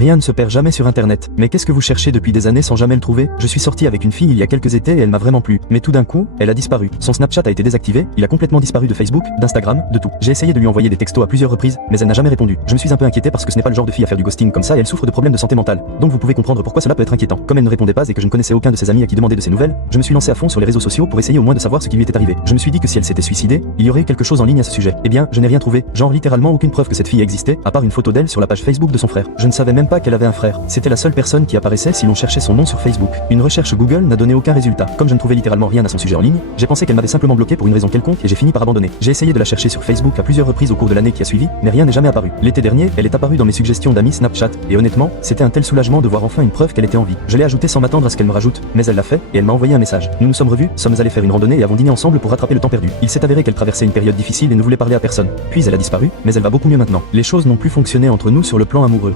Rien ne se perd jamais sur internet. Mais qu'est-ce que vous cherchez depuis des années sans jamais le trouver? Je suis sorti avec une fille il y a quelques étés et elle m'a vraiment plu. Mais tout d'un coup, elle a disparu. Son Snapchat a été désactivé, il a complètement disparu de Facebook, d'Instagram, de tout. J'ai essayé de lui envoyer des textos à plusieurs reprises, mais elle n'a jamais répondu. Je me suis un peu inquiété parce que ce n'est pas le genre de fille à faire du ghosting comme ça et elle souffre de problèmes de santé mentale. Donc vous pouvez comprendre pourquoi cela peut être inquiétant. Comme elle ne répondait pas et que je ne connaissais aucun de ses amis à qui demander de ses nouvelles, je me suis lancé à fond sur les réseaux sociaux pour essayer au moins de savoir ce qui lui était arrivé. Je me suis dit que si elle s'était suicidée, il y aurait eu quelque chose en ligne à ce sujet. Eh bien, je n'ai rien trouvé, genre littéralement aucune preuve que cette fille existait, à part une photo d'elle sur la page Facebook de son frère. Je ne savais même pas qu'elle avait un frère. C'était la seule personne qui apparaissait si l'on cherchait son nom sur Facebook. Une recherche Google n'a donné aucun résultat. Comme je ne trouvais littéralement rien à son sujet en ligne, j'ai pensé qu'elle m'avait simplement bloqué pour une raison quelconque et j'ai fini par abandonner. J'ai essayé de la chercher sur Facebook à plusieurs reprises au cours de l'année qui a suivi, mais rien n'est jamais apparu. L'été dernier, elle est apparue dans mes suggestions d'amis Snapchat, et honnêtement, c'était un tel soulagement de voir enfin une preuve qu'elle était en vie. Je l'ai ajoutée sans m'attendre à ce qu'elle me rajoute, mais elle l'a fait, et elle m'a envoyé un message. Nous nous sommes revus, sommes allés faire une randonnée et avons dîné ensemble pour rattraper le temps perdu. Il s'est avéré qu'elle traversait une période difficile et ne voulait parler à personne. Puis elle a disparu, mais elle va beaucoup mieux maintenant. Les choses n'ont plus fonctionné entre nous sur le plan amoureux.